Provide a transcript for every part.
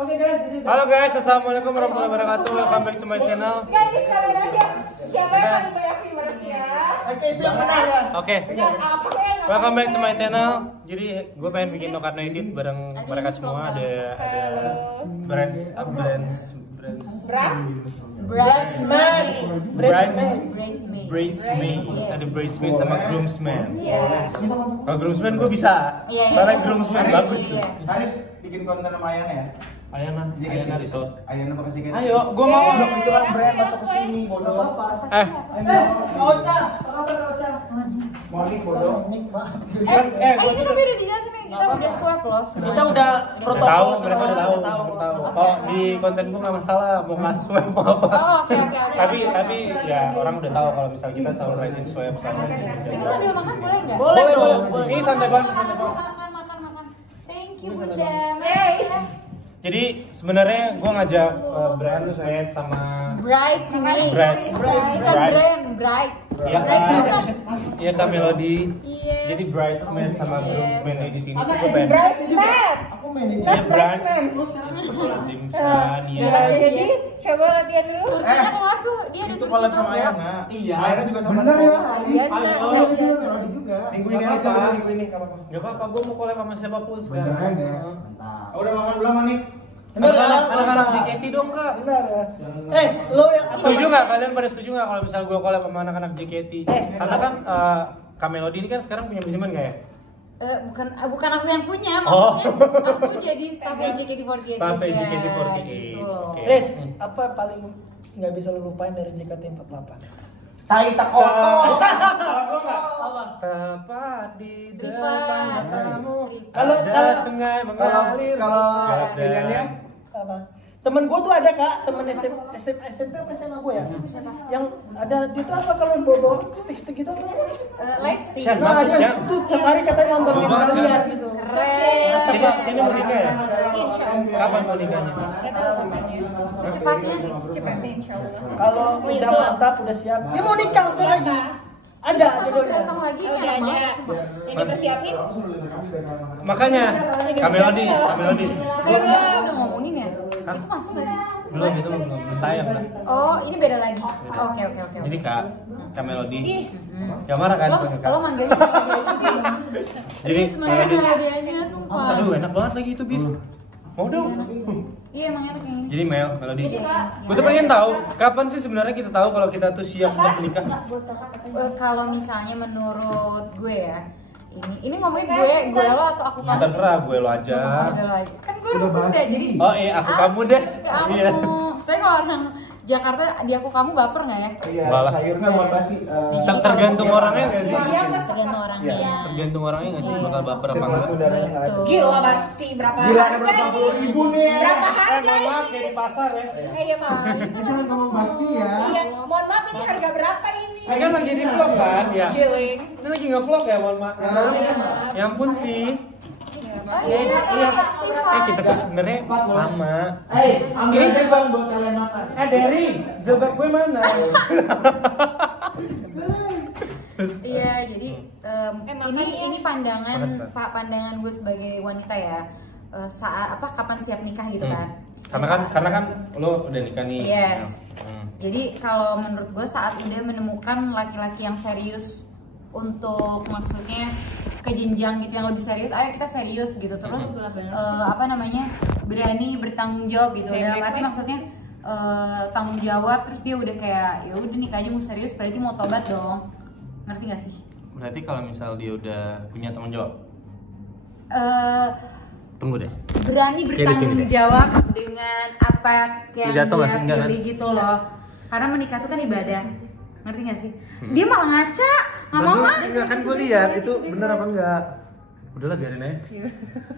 Oke guys, halo guys, assalamualaikum warahmatullahi wabarakatuh. Welcome back to my channel. Guys, sekalian aja. Siapa yang paling banyak viewersnya? Oke, itu yang menang ya. Oke. Welcome back to my channel. Jadi gue pengen bikin no karena edit bareng mereka semua. Ada bridesmaid, ada bridesmaid sama groomsman. Kalau groomsman gue bisa, soalnya groomsman bagus. Haris bikin konten sama Ayana ya? Ayana resort. Ayana apa kasih Ayo, gue mau dong. Itu kan brand masuk ke sini, bodoh. Ocha, apa kabar Ocha? Monik bodoh. Kita tuh udah bisa sih nih, kita udah swap loh semuanya. Kita udah Tahu, mereka udah tahu. Kalau di konten gue nggak masalah mau ngasih swab mau apa. Oh, oke. Tapi ya orang udah tahu kalau misal kita selalu rajin swab sama. Ini sambil makan boleh nggak? Boleh. Ini santai banget. Makan. Thank you Bunda. Jadi sebenarnya gue ngajak bridesmaid sama Bridesmaid. Bukan brand, bride. Iya Kak Melody. Yes. Jadi bridesmaid sama groomsmaid di sini tuh gue pengen. Bridesmaid. Aku manajer. Iya bridesmaid. Jadi coba latihan dulu. Turkinya keluar tuh, dia ada Itu Turki. collab sama Ayana. Iya. Ayana juga sama Bener ya? Iya, Melody juga. Minggu ini aja udah minggu ini enggak apa-apa. Gak apa-apa, gue mau collab sama siapapun Beneran sekarang. ya? Udah makan belum Manik? Anak-anak JKT dong Kak. Benar ya. Lo yang Setuju nggak kalian pada setuju nggak kalau misal gue collab sama anak-anak JKT? Karena kan Kak Melody ini kan sekarang punya businessman nggak ya? Bukan aku yang punya, maksudnya aku jadi staffnya JKT48. Staffnya JKT48, gitu loh. oke. Riz, apa paling nggak bisa lu lupain dari JKT48? Tai takoto. Tepat di Privat. depan matamu. Kalau sungai mengalir. Kalau iniannya apa? Temen gue tuh ada Kak, temen SMP apa SMA gue ya? Yang ada dia tuh apa kalau bawa stick gitu tuh? Lightstick. Shan, Nah, masuk dia Shan. tuh tiap hari katanya nontonin Banget, kalian Shan. gitu. Keren. Sini mau nikah ya? Insya Allah. Kapan mau nikahnya? Gak tahu kapannya. Secepatnya insya Allah. Kalau udah mantap, udah siap, dia mau nikah bentar lagi. Ada jodohnya. Datang lagi nih anak banget sumpah. Yang dipersiapin. Makanya Kak Melody. Udah ngomongin ya? Itu masuk gak sih? Belum itu belum tayang lah. Oh, ini beda lagi. Oke. Jadi Kak Melody. Gak marah kan? Lo manggilnya Melody aja sih. Jadi Semuanya Melody aja, sumpah. Aduh enak banget lagi itu beef. Mau dong. Iya, emang enak yang ini. Jadi Melody. Jadi, Kak, Gue tuh pengen tahu kapan sih sebenarnya kita tahu kalau kita tuh siap untuk menikah. Kalau misalnya menurut gue ya, ini ngomongin gue lo atau aku kamu? Terserah gue lo aja. Gue lo aja. Kan gue udah sudah jadi. Oh aku kamu deh. Iya. Tapi kalau orang Jakarta di aku kamu baper nggak ya? Iya, Malah. sayurnya buat basi. Tergantung orangnya nggak sih? Tergantung orangnya. Tergantung orangnya nggak sih bakal baper apa enggak? Saudaranya enggak ada. Gila basi berapa? Gila ada berapa puluh ribu nih? Berapa harga? Mohon maaf dari pasar ya. Iya Bang. Basi ya. Iya, mohon maaf ini harga berapa ini? Ini kan lagi di vlog kan ya. Giling. Ini lagi nge-vlog ya, mohon maaf. Ya ampun sis. Iya. Kita tuh sebenarnya sama. Ambil aja Bang buat kalian makan. Derry, jilbab gue mana? Iya, jadi ini pandangan gue sebagai wanita ya. Saat kapan siap nikah gitu kan? Karena kan lo udah nikah nih. Yes. Jadi kalau menurut gue saat udah menemukan laki-laki yang serius untuk maksudnya ke jenjang gitu yang lebih serius, ayo kita serius gitu terus berani bertanggung jawab gitu. Dalam arti maksudnya tanggung jawab terus dia udah kayak ya udah nikah aja mau serius berarti mau tobat dong. Ngerti gak sih? Berarti kalau misal dia udah punya tanggung jawab. Tunggu deh. Berani bertanggung jawab dengan apa yang dia pilih gitu loh. Karena menikah tuh kan ibadah. Ngerti gak sih? Dia malah ngaca, nggak mau ah. Enggak kan gue lihat itu bener apa enggak. Udahlah biarin aja.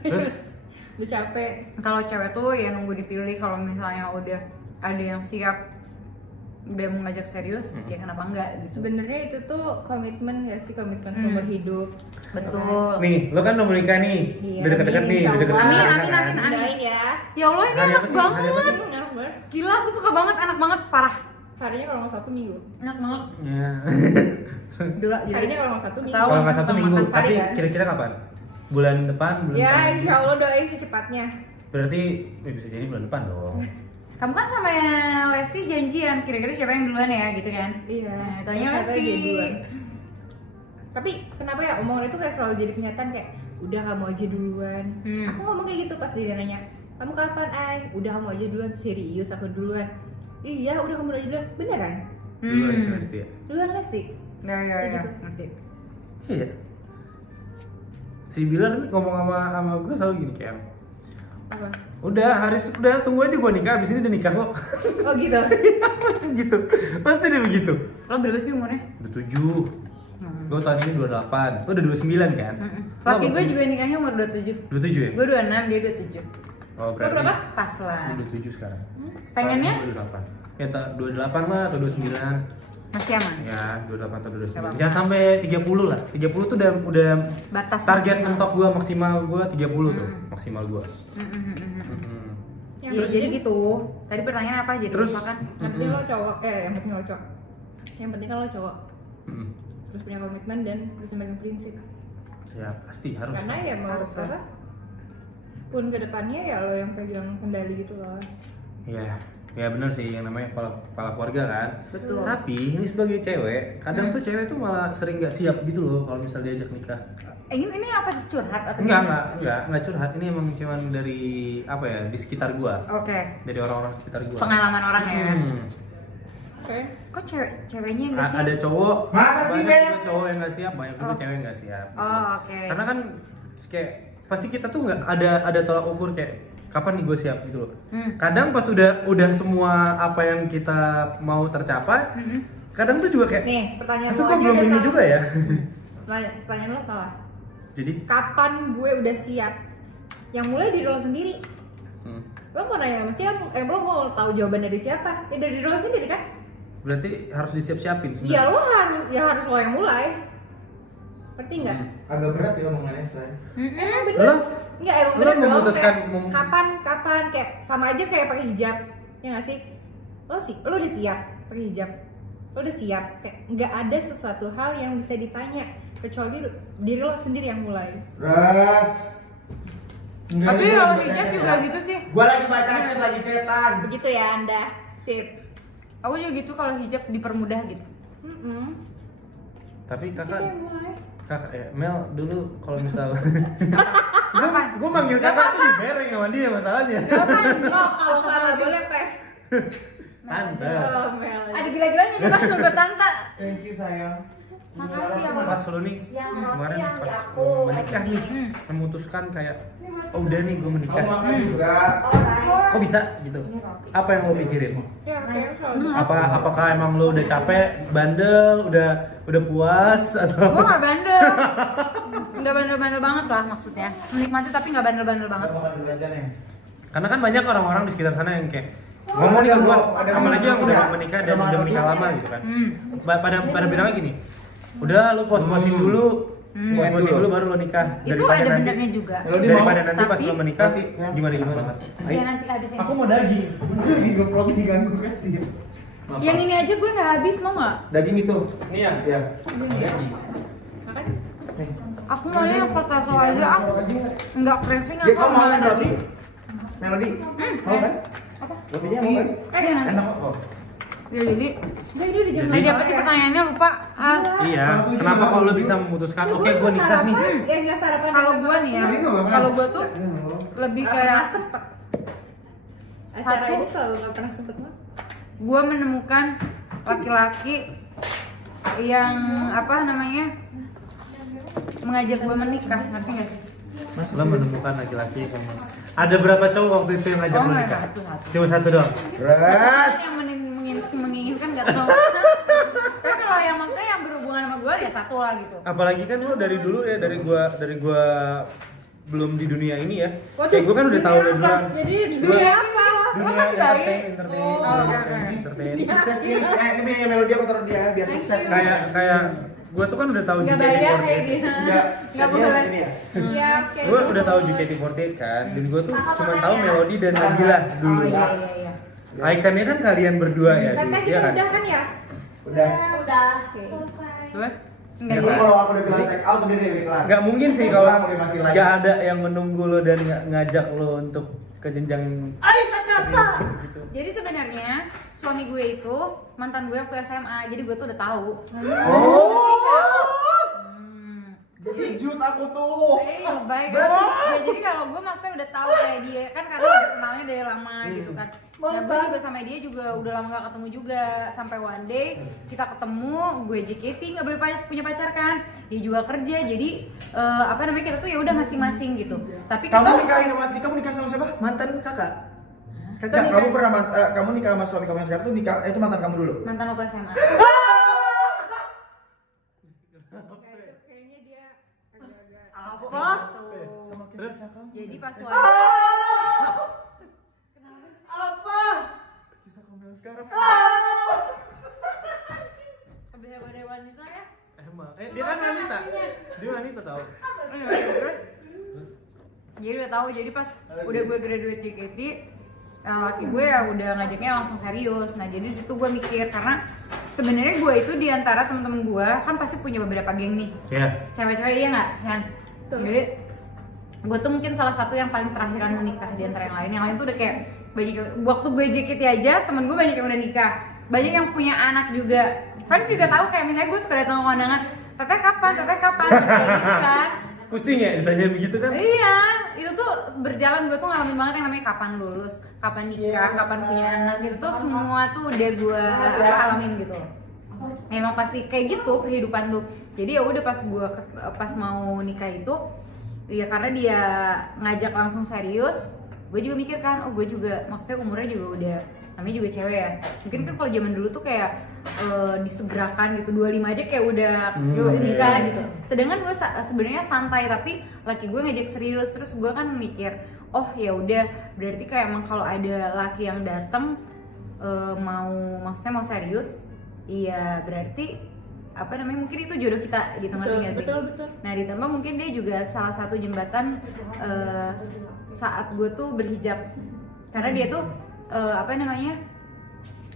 Terus Udah capek. Kalau cewek tuh ya nunggu dipilih, kalau misalnya udah ada yang siap udah mau ngajak serius, ya kenapa enggak gitu. Sebenarnya itu tuh komitmen gak sih, komitmen seumur hidup. Betul. nih, lo kan udah mau nikah nih. Iya, Udah deket-deket nih, udah deket. Amin. Doain ya. Ya Allah ini Hari enak apa sih? Hari apa banget. sih? Enak banget. Gila aku suka banget, enak banget, parah. Harinya kalau nggak 1 minggu. Enak banget. Ya. Gila jadi. Harinya kalau nggak 1 minggu. Tahu. Kalau nggak 1 minggu, Makan tapi hari kan? kira-kira kapan? Bulan depan, bulan Ya, depan. insya Allah doain secepatnya. Berarti bisa jadi bulan depan dong. Kamu kan sama Lesti janjian, kira-kira siapa yang duluan ya gitu kan? Iya. Nah, tanya Terus Lesti. dia duluan. Tapi kenapa ya omongan itu kayak selalu jadi kenyataan kayak udah kamu aja duluan. Aku ngomong kayak gitu pas dia nanya, kamu kapan Ay? Udah kamu aja duluan, serius aku duluan. Iya udah kamu aja duluan, beneran? Duluan si Lesti ya? Duluan Lesti? Ya, Kayak gitu. ngerti. Iya. Si Bilal ngomong sama gue selalu gini kayak, Apa? udah tunggu aja gue nikah, abis ini udah nikah kok. Oh gitu? Macam gitu, pasti dia begitu. Lo berapa sih umurnya? Udah 7. Gue tahun ini 28, lo udah 29 kan? Laki gue juga nikahnya umur 27. 27 ya? Gue 26, dia 27. Oh berarti berapa? Pas lah. Udah 27 sekarang. Pengennya? 28. Ya 28 lah atau 29. Masih aman? Ya 28 atau Gak 29. apa-apa. Jangan sampai 30 lah. 30 tuh udah Batas target maksimal. mentok gua maksimal gua 30 tuh, maksimal gua. Yang Iya, penting- jadi gitu. Tadi pertanyaan apa? Jadi Terus? lupa kan? Yang penting lo cowok, yang penting lo cowok. Yang penting kalau cowok Mm-mm. terus punya komitmen dan terus memegang prinsip. Ya pasti harus. Karena ya mau Harus, apa? Pun kedepannya ya lo yang pegang kendali gitu loh. Ya benar sih yang namanya kepala keluarga kan. Betul. Tapi ini sebagai cewek, kadang tuh cewek tuh malah sering nggak siap gitu loh kalau misal diajak nikah. Ini apa curhat atau Enggak curhat. Ini emang cuman dari apa ya, di sekitar gua. Oke. Dari orang-orang sekitar gua. Pengalaman orang ya. Oke. Kok ceweknya yang nggak sih? Ada cowok, Masa sih, banyak Beb? juga cowok yang nggak siap, banyak juga Oh. cewek yang nggak siap. Oh, oke. Karena kan kayak pasti kita tuh nggak ada tolak ukur kayak kapan nih gue siap gitu loh. Kadang pas udah semua apa yang kita mau tercapai, kadang tuh juga kayak Nih, pertanyaan aku lo kok aja belum udah ini salah. juga ya. Pertanyaan lo salah. Jadi Kapan gue udah siap? Yang mulai diri lo sendiri. Lo mau nanya sama siapa? Lo mau tahu jawaban dari siapa? Ya dari diri lo sendiri kan? berarti harus disiap-siapin Iya sebenarnya. lo harus lo yang mulai. Ngerti nggak? Agak berat ya omongannya say. Emang bener. Lo Enggak emang lo bener dong. memutuskan Kayak, kapan kayak sama aja kayak pakai hijab. Ya nggak sih? Lo udah siap pakai hijab. Lo udah siap. Kayak nggak ada sesuatu hal yang bisa ditanya kecuali diri lo sendiri yang mulai. Ras. Tapi kalau hijab juga gitu sih. Gua lagi baca chat, lagi cetan. Begitu ya Anda. Sip. Aku juga gitu kalau hijab dipermudah gitu. tapi Kita kakak yang mulai. Mel dulu kalau misal gue manggil kakak tuh dibereng sama dia masalahnya. Lo kalau nggak boleh teh. Tante. Oh, Mel. Ada gila-gilanya dia langsung ke tante. Thank you sayang. Makasih ya, Pas lo nih kemarin pas mau menikah nih memutuskan kayak oh udah nih gue menikah. Kamu makan juga. Kok bisa gitu? Apa yang lo pikirin? Ya, kayak selalu. Apakah emang lo udah capek, bandel, udah puas atau? Gue gak bandel. Nggak bandel-bandel banget lah maksudnya. Menikmati tapi nggak bandel-bandel banget. Makan dulu aja nih. Karena kan banyak orang-orang di sekitar sana yang kayak ngomong nih gue, apalagi yang udah menikah dan udah menikah lama gitu kan. Pada bilangnya gini, udah lo puas-puasin dulu, puas-puasin dulu baru lo nikah. Itu ada benernya juga. Daripada nanti pas Tapi- lo menikah gimana. Ya nanti habisin. Aku mau daging. Lagi nge-vlog nih kan gue kasih. Yang ini aja gue nggak habis, mau nggak? Daging itu. Nih ya. Ya. Ini ya. Makan. Aku maunya yang potato aja, ah. Nggak craving Dia aku. kamu mau kan nggak roti? Melody. Mau kan? Rotinya mau kan? Enak kok. Ya jadi. Udah udah jam Jadi Apa sih pertanyaannya lupa? Ah. Iya. Kenapa kalau lo bisa memutuskan oke gue nikah nih? Ya nggak sarapan. Kalau gue nih ya, kalau gue tuh lebih Nggak pernah kayak sempet. Acara Satu. ini selalu nggak pernah sempet banget. gue menemukan laki-laki yang apa namanya mengajak gue menikah, ngerti nggak sih? Lo menemukan laki-laki yang ada berapa cowok waktu itu yang ngajak Oh, lo nggak, nikah? satu. Cuma satu doang. Ras. Yang menginginkan nggak tahu. Tapi kalau yang maksudnya yang berhubungan sama gue ya satu lah gitu. Apalagi kan lo dari dulu ya dari gua belum di dunia ini ya. Waduh, Kayak gua kan udah tahu dari duluan. Jadi di dunia apa? Dunia masih bayi? entertain. Ini sukses nih. Ini Melody aku taruh dia biar sukses. Kayak gua tuh kan udah tahu Nggak JKT48. bayar kayak gitu. Enggak. Nggak Dia boleh. sini ya. Ya oke. Gua udah tahu JKT48 kan, dan gua tuh cuma tahu Melody dan Nabila dulu. Oh iya. Ikonnya kan kalian berdua ya. Teteh dulu, kita iya kan? udah kan ya? Udah. Oke. Terus? Ya, Enggak jadi. kalau aku udah bilang take out udah deh kelar. Gak mungkin sih kalau Mau dia masih live. gak ada yang menunggu lo dan ngajak lo untuk ke jenjang Ayo kata. gitu. Jadi sebenarnya suami gue itu mantan gue waktu SMA, jadi gue tuh udah tahu. Jadi jut aku tuh. Baik. Ya, jadi kalau gue maksudnya udah tahu kayak dia kan karena udah kenalnya dari lama gitu kan. Nah gue juga sama dia juga udah lama gak ketemu juga, sampai one day kita ketemu, gue JKT nggak boleh punya pacar kan, dia juga kerja, jadi apa namanya kita tuh ya udah masing-masing gitu. Tapi Kamu nikah sama siapa? Mantan kakak. Enggak, kamu pernah kamu nikah sama suami kamu yang sekarang tuh nikah itu mantan kamu dulu. mantan waktu SMA. Kayaknya dia agak-agak Apa? Terus Jadi pas Apa? Kisah kamu yang sekarang. Kebebasan wanita ya. emang dia kan wanita. Dia wanita tahu. Jadi udah tahu, jadi pas udah gue graduate JKT, laki gue ya udah ngajaknya langsung serius. Nah jadi situ gue mikir, karena sebenarnya gue itu diantara temen-temen gue kan pasti punya beberapa geng nih, cewek-cewek, iya nggak kan? Jadi gue tuh mungkin salah satu yang paling terakhiran menikah di antara yang lain. Yang lain tuh udah kayak banyak, waktu gue JKT aja temen gue banyak yang udah nikah, banyak yang punya anak juga. Fans juga tahu, kayak misalnya gue suka datang ke kondangan, teteh kapan kayak gitu kan. Pusing ya ditanya begitu kan? Iya, itu tuh berjalan, gue tuh ngalamin banget yang namanya kapan lulus, kapan nikah, kapan punya anak, itu tuh semua tuh udah gue alamin gitu. Emang pasti kayak gitu kehidupan tuh. Jadi ya udah pas mau nikah itu, ya karena dia ngajak langsung serius, gue juga mikir kan, oh gue juga maksudnya umurnya juga udah, namanya juga cewek ya. Mungkin kan kalau zaman dulu tuh kayak disegerakan gitu, 25 aja kayak udah nikah gitu. Sedangkan gue sebenarnya santai, tapi laki gue ngajak serius. Terus gue kan mikir, oh ya udah, berarti kayak emang kalau ada laki yang datang maksudnya mau serius, iya berarti apa namanya, mungkin itu jodoh kita gitu, ngerti nggak sih? Betul. Nah ditambah mungkin dia juga salah satu jembatan saat gue tuh berhijab, karena dia tuh apa namanya,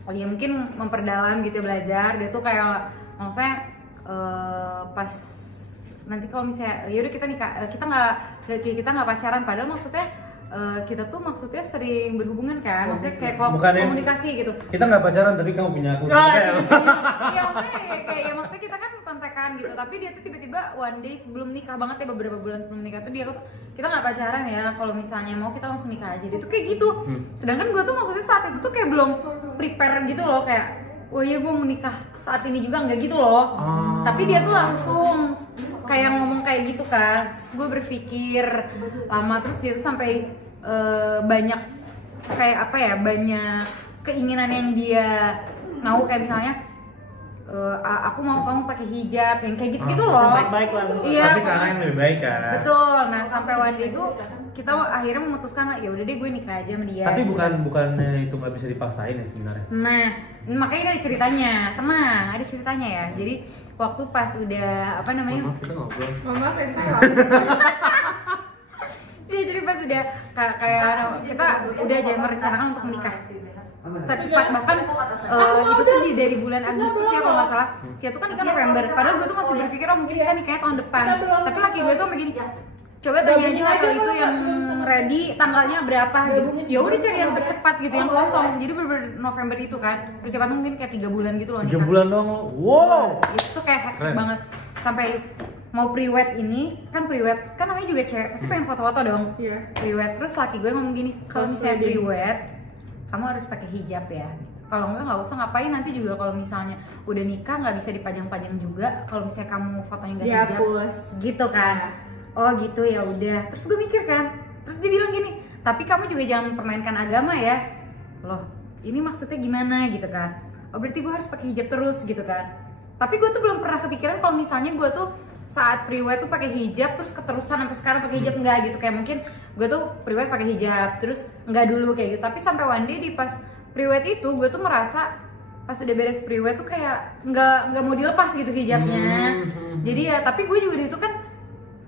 oh ya mungkin memperdalam gitu, belajar. Dia tuh kayak maksudnya pas nanti kalau misalnya ya udah kita nikah, kita nggak pacaran, padahal maksudnya kita tuh maksudnya sering berhubungan kan, maksudnya kayak komunikasi gitu. Kita nggak pacaran tapi kamu punya aku. Iya maksudnya kayak ya maksudnya kita kan kontekan gitu, tapi dia tuh tiba-tiba one day sebelum nikah banget ya, beberapa bulan sebelum nikah tuh dia tuh, kita nggak pacaran ya, kalau misalnya mau kita langsung nikah aja. Dia tuh kayak gitu. Sedangkan gue tuh maksudnya saat itu tuh kayak belum prepare gitu loh, kayak oh iya gue mau nikah saat ini juga, nggak gitu loh. Tapi dia tuh langsung kayak ngomong kayak gitu kan. Terus gue berpikir lama, terus dia tuh sampai banyak kayak apa ya, banyak keinginan yang dia mau, kayak misalnya aku mau kamu pakai hijab yang kayak gitu loh. Baik-baik lah. Iya. Tapi karena yang lebih baik kan. Betul. Nah sampai one day itu kita akhirnya memutuskan, ya udah deh gue nikah aja sama dia. Tapi bukan itu nggak bisa dipaksain ya sebenarnya. Nah makanya ada ceritanya, tenang, ada ceritanya ya. Jadi waktu pas udah apa namanya? Maaf kita ngobrol. Maaf ya saya. Iya, jadi pas udah kayak kita udah aja merencanakan untuk menikah tercepat, bahkan itu tuh dari bulan Agustus ya kalau nggak salah. Kita tuh kan nikah November, padahal gue tuh masih berpikir oh mungkin kita nikahnya tahun depan. Tapi laki gue tuh sampai gini, coba tanya aja hotel itu yang ready tanggalnya berapa gitu. Ya udah cari yang tercepat gitu, yang kosong. Jadi bener-bener November itu kan, persiapan mungkin kayak 3 bulan gitu loh. 3 bulan dong. Wow. Itu kayak hektik banget. Sampai mau pre-wed ini, kan pre-wed kan namanya juga cewek, pasti pengen foto-foto dong. Iya. Pre-wed, terus laki gue ngomong gini, kalau misalnya pre-wed kamu harus pakai hijab ya. Kalau enggak nggak usah, ngapain nanti juga kalau misalnya udah nikah nggak bisa dipajang-pajang juga. Kalau misalnya kamu fotonya nggak hijab, Dihapus. gitu kan? Oh gitu ya udah. Terus gue mikir kan, terus dia bilang gini, tapi kamu juga jangan permainkan agama ya. Loh, ini maksudnya gimana gitu kan? Oh berarti gue harus pakai hijab terus gitu kan? Tapi gue tuh belum pernah kepikiran kalau misalnya gue tuh saat pre-wed tuh pakai hijab terus keterusan sampai sekarang pakai hijab, enggak gitu. Kayak mungkin gue tuh pre-wed pakai hijab terus enggak dulu kayak gitu. Tapi sampai one day di pas pre-wed itu gue tuh merasa pas udah beres pre-wed tuh kayak nggak mau dilepas gitu hijabnya. Jadi ya tapi gue juga di situ kan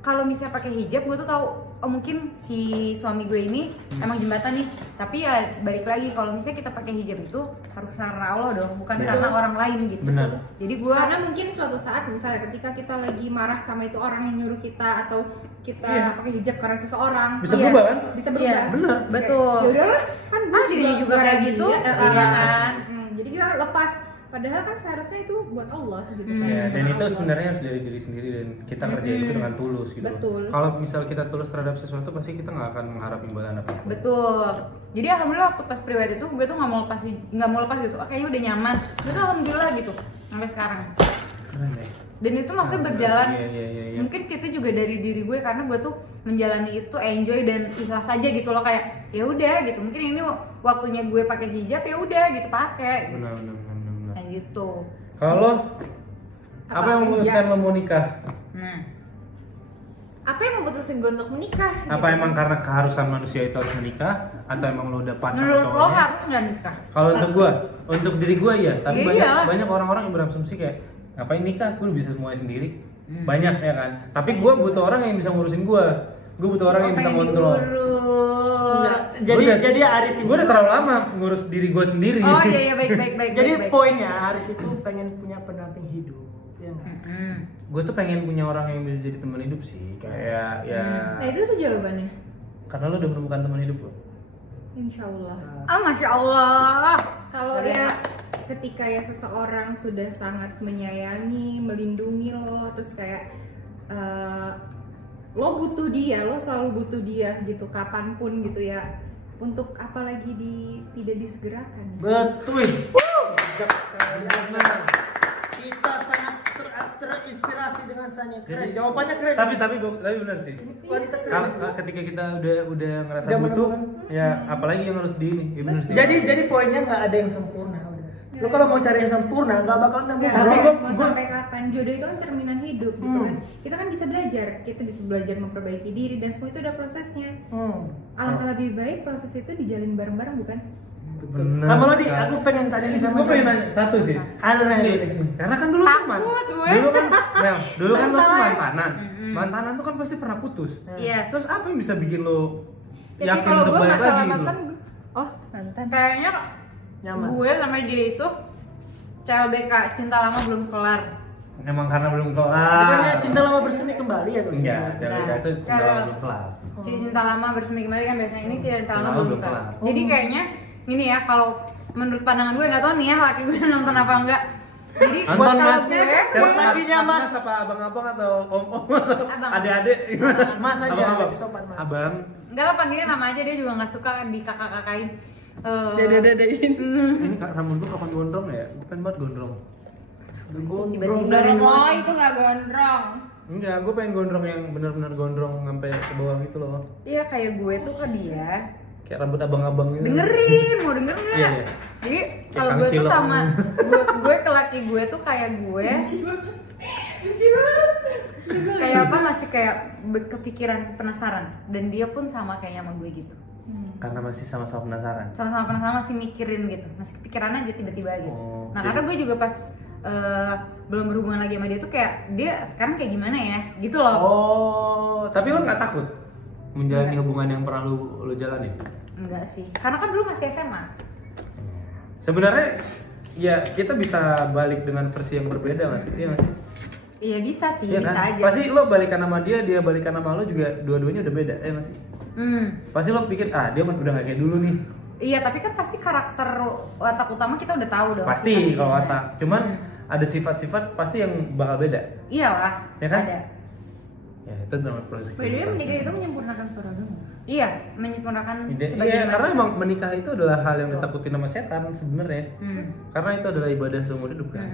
kalau misalnya pakai hijab gue tuh tahu oh mungkin si suami gue ini emang jembatan nih, tapi ya balik lagi kalau misalnya kita pakai hijab itu harus karena Allah dong, bukan karena orang lain gitu. Benar. Jadi gue Karena mungkin suatu saat misalnya ketika kita lagi marah sama itu orang yang nyuruh kita atau kita pakai hijab karena seseorang Bisa berubah kan? bisa berubah. Iya. Benar. Betul. Ya udahlah, kan gue Dia juga kayak gitu. Iya kan. Jadi kita lepas. Padahal kan seharusnya itu buat Allah gitu kan. Ya, dan Karena itu Allah. sebenarnya harus dari diri sendiri dan kita kerjain itu dengan tulus gitu. Betul. Kalau misal kita tulus terhadap sesuatu pasti kita nggak akan mengharap imbalan apa-apa. Betul. Jadi alhamdulillah waktu pas priwet itu gue tuh nggak mau lepas gitu. Kayaknya udah nyaman. Gue tuh alhamdulillah gitu sampai sekarang. Keren deh. Dan itu maksudnya berjalan. Iya. Mungkin itu juga dari diri gue karena gue tuh menjalani itu tuh enjoy dan ikhlas aja gitu loh, kayak ya udah gitu. Mungkin ini waktunya gue pakai hijab, ya udah gitu pakai. Benar. Kayak gitu. Kalau apa yang memutuskan lo mau nikah? Nah, Apa yang memutuskan gue untuk menikah? Apa gitu emang kan? karena keharusan manusia itu harus menikah atau emang lo udah pas sama menurut lo cowoknya? harus nggak nikah? Kalau untuk diri gua ya, tapi Iya. banyak orang-orang yang berasumsi kayak ngapain nikah, gue bisa semuanya sendiri. Banyak ya kan. Tapi gua butuh orang yang bisa ngurusin gua. Gua butuh orang yang bisa ngontrol. Jadi Aris ini Gue udah terlalu lama ngurus diri gue sendiri. Oh iya baik. jadi baik. poinnya Aris itu pengen punya pendamping hidup. Ya nggak? Gue tuh pengen punya orang yang bisa jadi teman hidup sih. Kayak ya. Nah itu tuh jawabannya. Karena lo udah menemukan teman hidup lo. Insya Allah. Ah masya Allah. Kalau ya ketika ya seseorang sudah sangat menyayangi, melindungi lo, terus kayak lo butuh dia, lo selalu butuh dia gitu, kapanpun gitu ya. Untuk apa lagi tidak disegerakan? Betul. Benar. Kita sangat terinspirasi dengan Sania. Keren. Jawabannya keren. Tapi benar sih. Wanita keren. Kalau ketika kita udah ngerasa Udah butuh, menemukan. ya apalagi yang harus di ini. Ya benar sih. Jadi poinnya nggak ada yang sempurna. Udah. Lo kalau mau cari yang sempurna nggak bakal nemu. Nggak, Tapi mau sampai kapan? Jodoh itu kan cerminan hidup gitu kan. Kita kan bisa belajar, kita bisa belajar memperbaiki diri dan semua itu ada prosesnya. Alangkah lebih baik proses itu dijalin bareng-bareng bukan? Benar Sama lo di, sekali. aku pengen tanya nih sama Gue pengen dia. nanya satu sih. Ada nanya Nih, dulu. karena kan dulu tuh Takut gue. dulu kan lo tuh Masalah. mantanan. Mantanan tuh kan pasti pernah putus. Yes. Terus apa yang bisa bikin lo Jadi yakin kalau untuk gue balik masalah lagi gitu? mantan, oh mantan. Kayaknya Nyaman. gue sama dia itu CLBK, cinta lama belum kelar. Emang karena belum Bukannya kelar. cinta lama bersemi kembali ya? kalau Enggak, cinta? cewek itu cinta Kalau- lama belum kelar. Cinta lama bersemi kembali kan biasanya, ini cinta lama Lama belum kelar. kelar. Jadi kayaknya ini ya, kalau menurut pandangan gue nggak tahu nih ya laki gue nonton apa enggak. Jadi Nonton buat mas, gue, siapa lakinya, Mas? mas apa abang-abang atau om-om atau Abang. adik-adik? Mas aja, Abang-abang. lebih sopan, Mas. Abang. enggak lah panggilnya nama aja, dia juga nggak suka di kakak-kakain. Dada-dadain. Ini rambut gua kapan gondrong ya? Gue pengen banget gondrong. Tiba-tiba Oh itu nggak gondrong. Enggak, gue pengen gondrong yang benar-benar gondrong sampai ke bawah gitu loh. Iya kayak gue tuh ke dia. Kayak rambut abang-abang gitu. Dengerin, mau denger nggak? Iya, iya. Jadi Kayak kalau Kang gue tuh Cilok. sama gue ke laki gue tuh kayak gue. Kayak apa, masih kayak kepikiran penasaran, dan dia pun sama kayaknya sama gue gitu. Karena masih sama-sama penasaran. Sama-sama penasaran, masih mikirin gitu, masih kepikiran aja tiba-tiba gitu. Oh, Nah jadi- karena gue juga pas belum berhubungan lagi sama dia tuh kayak dia sekarang kayak gimana ya gitu loh. Oh, tapi lo nggak takut menjalani Enggak. hubungan yang pernah lo jalani? Enggak sih, karena kan dulu masih SMA. Sebenarnya ya kita bisa balik dengan versi yang berbeda nggak sih? Iya nggak sih? Iya bisa sih, Iya bisa kan? aja. Pasti lo balikan sama dia balikan sama lo juga dua-duanya udah beda, ya nggak sih? Pasti lo pikir dia udah nggak kayak dulu nih. Iya, tapi kan pasti karakter watak utama kita udah tahu dong. Pasti Kita kalau gimana. watak. Cuman ada sifat-sifat pasti yang bakal beda. Iyalah, Ya kan? ada. Ya itu namanya proses. By the way menikah itu menyempurnakan sebuah agama. Iya, menyempurnakan Iya, sebagian karena macam. emang menikah itu adalah hal yang ditakuti sama setan sebenarnya. Karena itu adalah ibadah seumur hidup kan.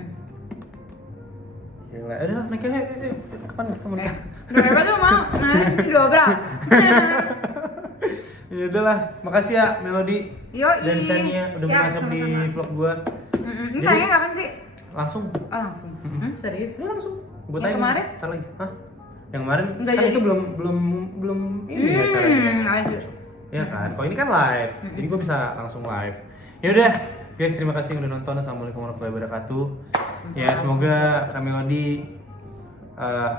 Gila, udah nikah ya, kapan kita mau nikah? Berapa tuh mau? Nah, dobra. Ya udahlah, makasih ya Melody Yoi. dan Shania udah Siap, masuk di sama-sama. vlog gua. Ini Jadi- tanya kapan sih? Langsung. Oh langsung. Serius? Lu langsung. Gua Yang tanya kemarin? Ntar lagi. Hah? Yang kemarin Udah kan jadi. itu belum ini ya caranya. Lanjut. Ya kan, kalau ini kan live, jadi gue bisa langsung live. Ya udah, guys, terima kasih yang udah nonton. Assalamualaikum warahmatullahi wabarakatuh. Ya semoga Kak Melody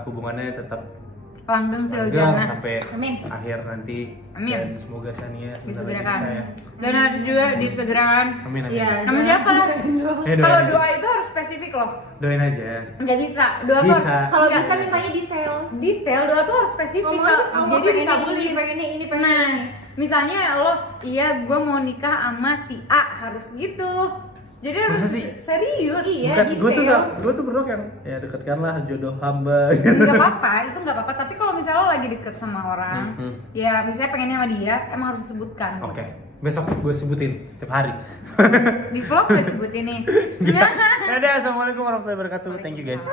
hubungannya tetap langgeng til Langgeng jannah. sampai Amin. akhir nanti. Amin. Dan semoga Sania sebentar lagi Disegerakan. nikah ya. Dan harus juga disegerakan. Amin amin. Iya. Namanya siapa? Doain Kalau aja. doa itu harus spesifik loh. Doain aja. Nggak bisa. Doa tuh Bisa. harus Kalau nggak. bisa mintanya detail. Detail, doa tuh harus spesifik. Ngomong Kak. kamu Jadi pengen dikabulin. ini, pengen ini, pengen Nah, ini. misalnya lo, iya gue mau nikah sama si A, harus gitu. Jadi harus Masa sih? serius. Iya, Bukan, detail. gue tuh berdoa kan, ya dekatkanlah jodoh hamba. Nggak apa-apa, itu nggak apa-apa. Tapi kalau misalnya lo lagi deket sama orang, ya misalnya pengennya sama dia, emang harus disebutkan. Oke, besok gue sebutin setiap hari. Di vlog gue sebutin nih. Ya udah, assalamualaikum warahmatullahi wabarakatuh. Thank you guys.